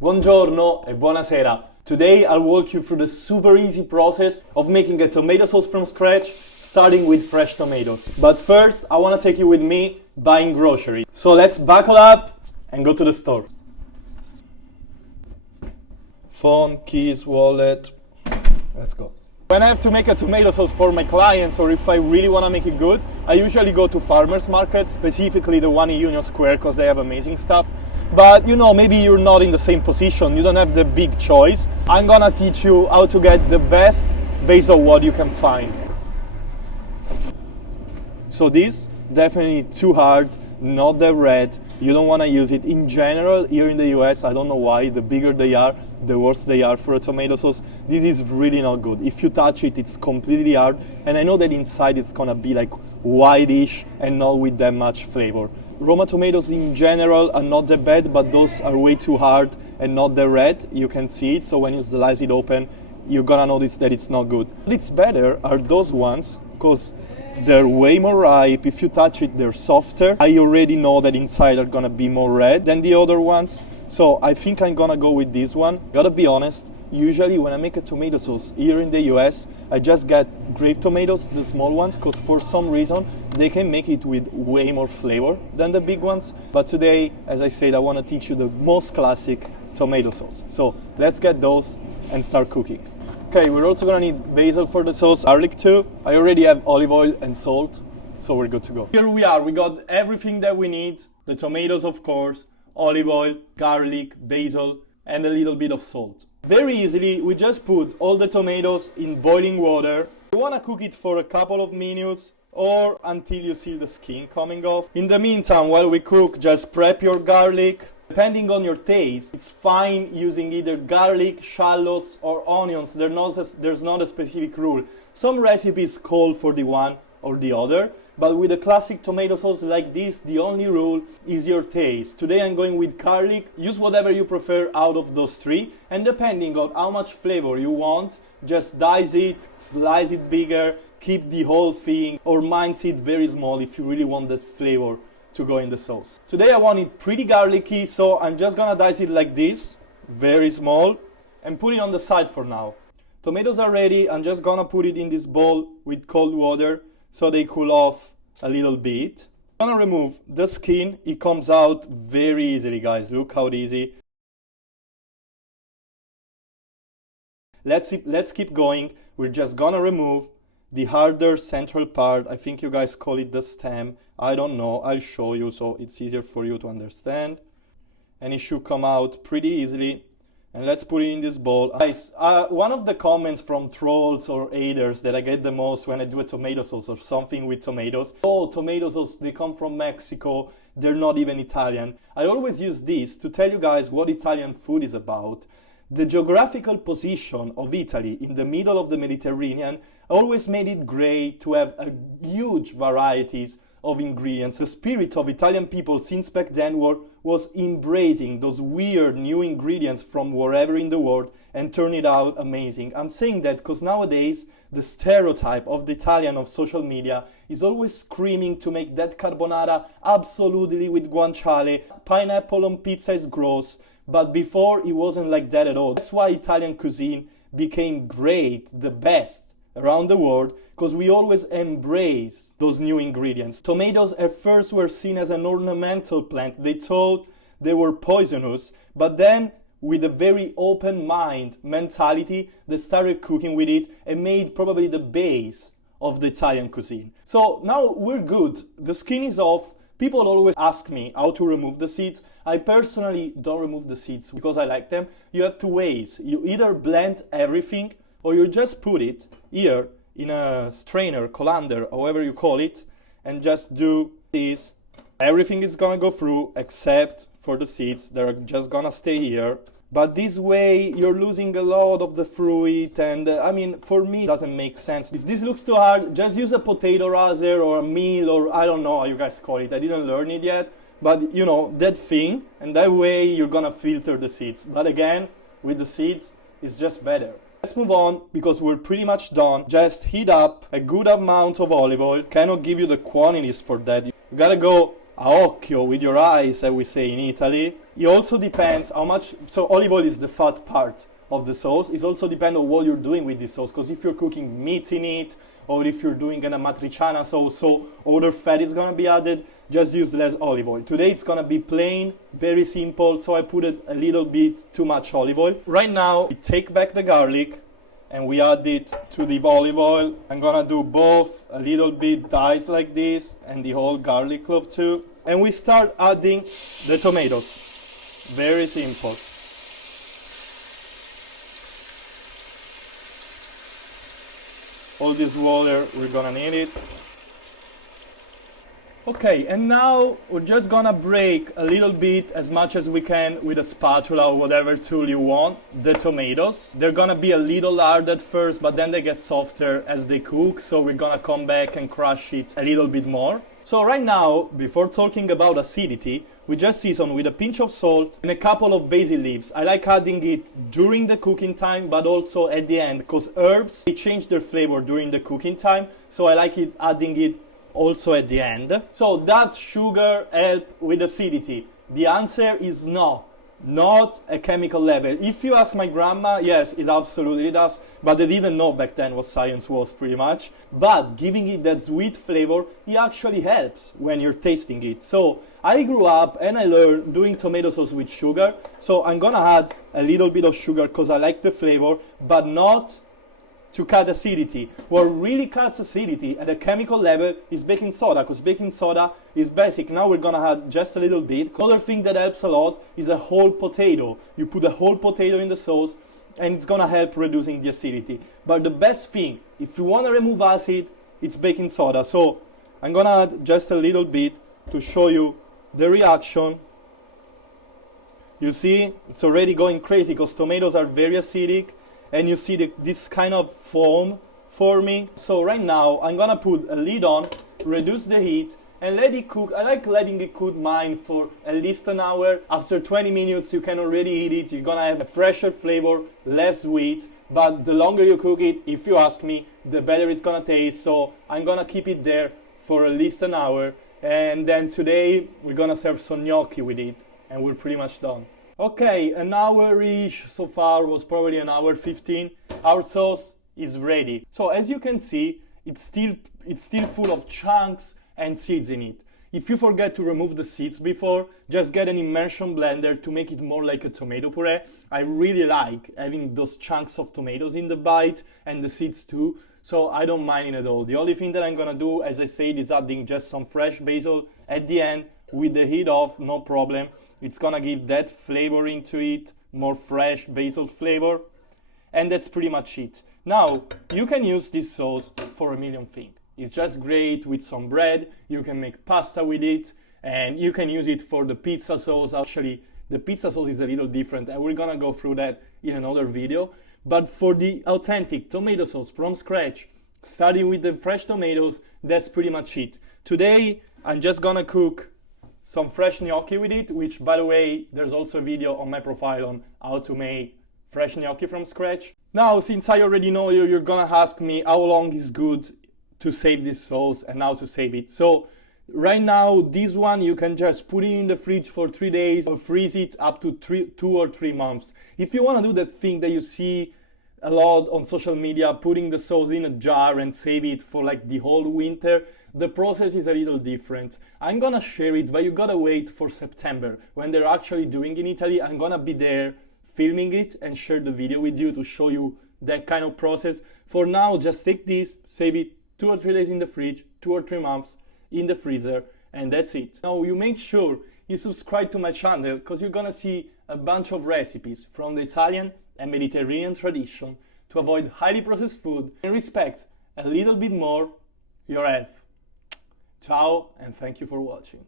Buongiorno e buonasera. Today I'll walk you through the super easy process of making a tomato sauce from scratch, starting with fresh tomatoes. But first, I want to take you with me buying groceries. So let's buckle up and go to the store. Phone, keys, wallet. Let's go. When I have to make a tomato sauce for my clients, or if I really want to make it good, I usually go to farmers markets, specifically the one in Union Square, because they have amazing stuff. But you know, maybe you're not in the same position, you don't have the big choice. I'm gonna teach you how to get the best based on what you can find. So this, definitely too hard, not that red. You don't want to use it. In general, here in the US, I don't know why, the bigger they are, the worse they are for a tomato sauce. This is really not good. If you touch it, it's completely hard. And I know that inside it's gonna be like whitish and not with that much flavor. Roma tomatoes in general are not that bad, but those are way too hard and not that red. You can see it, so when you slice it open, you're gonna notice that it's not good. What it's better are those ones, because they're way more ripe. If you touch it, they're softer. I already know that inside are gonna be more red than the other ones. So I think I'm gonna go with this one. Gotta be honest, usually when I make a tomato sauce here in the US, I just get grape tomatoes, the small ones, because for some reason they can make it with way more flavor than the big ones. But today, as I said, I wanna teach you the most classic tomato sauce. So let's get those and start cooking. Okay, we're also gonna need basil for the sauce, garlic too. I already have olive oil and salt, so we're good to go. Here we are, we got everything that we need. The tomatoes, of course, olive oil, garlic, basil, and a little bit of salt. Very easily, we just put all the tomatoes in boiling water. You wanna cook it for a couple of minutes or until you see the skin coming off. In the meantime, while we cook, just prep your garlic. Depending on your taste, it's fine using either garlic, shallots, or onions. There's not a specific rule. Some recipes call for the one or the other, but with a classic tomato sauce like this, the only rule is your taste. Today I'm going with garlic. Use whatever you prefer out of those three, and depending on how much flavor you want, just dice it, slice it bigger, keep the whole thing, or mince it very small if you really want that flavor to go in the sauce. Today I want it pretty garlicky, so I'm just gonna dice it like this, very small, and put it on the side for now. Tomatoes are ready. I'm just gonna put it in this bowl with cold water so they cool off a little bit. I'm gonna remove the skin. It comes out very easily, guys. Look how easy. Let's keep going. We're just gonna remove the harder central part. I think you guys call it the stem. I don't know. I'll show you so it's easier for you to understand. And it should come out pretty easily. And let's put it in this bowl. Guys, one of the comments from trolls or haters that I get the most when I do a tomato sauce or something with tomatoes. Oh, tomato sauce, they come from Mexico. They're not even Italian. I always use this to tell you guys what Italian food is about. The geographical position of Italy in the middle of the Mediterranean always made it great to have a huge varieties of ingredients. The spirit of Italian people since back then was embracing those weird new ingredients from wherever in the world and turn it out amazing. I'm saying that because nowadays the stereotype of the Italian of social media is always screaming to make that carbonara absolutely with guanciale. Pineapple on pizza is gross, but before it wasn't like that at all. That's why Italian cuisine became great, the best around the world, because we always embrace those new ingredients. Tomatoes at first were seen as an ornamental plant. They thought they were poisonous, but then with a very open mind mentality, they started cooking with it and made probably the base of the Italian cuisine. So now we're good. The skin is off. People always ask me how to remove the seeds. I personally don't remove the seeds because I like them. You have two ways. You either blend everything or you just put it here in a strainer, colander, however you call it, and just do this. Everything is gonna go through except for the seeds. They're just gonna stay here. But this way you're losing a lot of the fruit, and I mean, for me it doesn't make sense. If this looks too hard, just use a potato raser or a mill, or I don't know how you guys call it. I didn't learn it yet, but you know, that thing, and that way you're gonna filter the seeds. But again, with the seeds, it's just better. Let's move on because we're pretty much done. Just heat up a good amount of olive oil. Cannot give you the quantities for that. You gotta go a occhio with your eyes, as we say in Italy. It also depends how much, so olive oil is the fat part of the sauce. It also depends on what you're doing with this sauce, because if you're cooking meat in it, or if you're doing an amatriciana sauce, so other fat is gonna be added, just use less olive oil. Today it's gonna be plain, very simple, so I put it a little bit too much olive oil. Right now, we take back the garlic, and we add it to the olive oil. I'm gonna do both a little bit diced like this and the whole garlic clove too. And we start adding the tomatoes. Very simple. All this water, we're gonna need it. Okay, and now we're just gonna break a little bit, as much as we can, with a spatula or whatever tool you want, the tomatoes. They're gonna be a little hard at first, but then they get softer as they cook, so we're gonna come back and crush it a little bit more. So right now, before talking about acidity, we just season with a pinch of salt and a couple of basil leaves. I like adding it during the cooking time, but also at the end, because herbs, they change their flavor during the cooking time, so I like it adding it also at the end. So does sugar help with acidity? The answer is no, not a chemical level. If you ask my grandma, yes, it absolutely does, but they didn't know back then what science was, pretty much. But giving it that sweet flavor, it actually helps when you're tasting it. So I grew up and I learned doing tomato sauce with sugar, so I'm gonna add a little bit of sugar because I like the flavor, but not to cut acidity. What really cuts acidity at a chemical level is baking soda, because baking soda is basic. Now we're gonna add just a little bit. Another thing that helps a lot is a whole potato. You put a whole potato in the sauce and it's gonna help reducing the acidity. But the best thing, if you wanna remove acid, it's baking soda. So I'm gonna add just a little bit to show you the reaction. You see, it's already going crazy because tomatoes are very acidic. And you see this kind of foam forming. So right now, I'm gonna put a lid on, reduce the heat, and let it cook. I like letting it cook mine for at least an hour. After 20 minutes, you can already eat it. You're gonna have a fresher flavor, less sweet. But the longer you cook it, if you ask me, the better it's gonna taste. So I'm gonna keep it there for at least an hour. And then today, we're gonna serve some gnocchi with it. And we're pretty much done. Okay, an hour-ish so far, was probably an hour 15. Our sauce is ready. So as you can see, it's still full of chunks and seeds in it. If you forget to remove the seeds before, just get an immersion blender to make it more like a tomato puree. I really like having those chunks of tomatoes in the bite and the seeds too, so I don't mind it at all. The only thing that I'm gonna do, as I said, is adding just some fresh basil at the end with the heat off, no problem. It's gonna give that flavor into it, more fresh basil flavor, and that's pretty much it. Now, you can use this sauce for a million things. It's just great with some bread, you can make pasta with it, and you can use it for the pizza sauce. Actually, the pizza sauce is a little different, and we're gonna go through that in another video. But for the authentic tomato sauce from scratch, starting with the fresh tomatoes, that's pretty much it. Today, I'm just gonna cook some fresh gnocchi with it, which, by the way, there's also a video on my profile on how to make fresh gnocchi from scratch. Now, since I already know you, you're gonna ask me how long is good to save this sauce and how to save it. So right now, this one, you can just put it in the fridge for 3 days or freeze it up to 2 or 3 months. If you wanna do that thing that you see a lot on social media, putting the sauce in a jar and save it for like the whole winter, the process is a little different. I'm gonna share it, but you gotta wait for September when they're actually doing in Italy. I'm gonna be there filming it and share the video with you to show you that kind of process. For now, just take this, save it 2 or 3 days in the fridge, 2 or 3 months in the freezer, and that's it. Now you make sure you subscribe to my channel, because you're gonna see a bunch of recipes from the Italian and Mediterranean tradition to avoid highly processed food and respect a little bit more your health. Ciao, and thank you for watching.